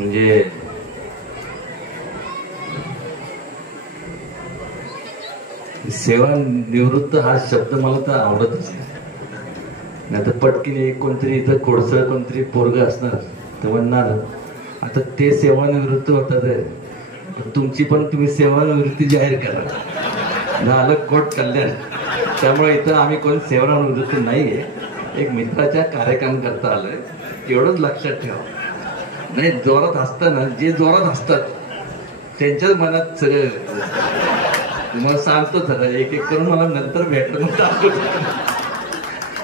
म्हणजे सेवानिवृत्त हा शब्द मला तर आवडतच नाही तर पटकीने कोणतरी इथं कोडसळ कोणतरी पोरग असणार तर म्हणणार आता ते सेवानिवृत्त होतात तुमची पण तुम्ही सेवानिवृत्ती जाहीर करा झालं कोट कल्याण. त्यामुळे इथं आम्ही कोण सेवानिवृत्त नाहीये, एक मित्राच्या कार्यक्रम करता आलोय एवढंच लक्षात ठेवा. नाही जोरात हसताना जे जोरात हसतात त्यांच्याच मनात सगळं तुम्हाला सांगतो जरा एक एक करून मला नंतर भेटलं मग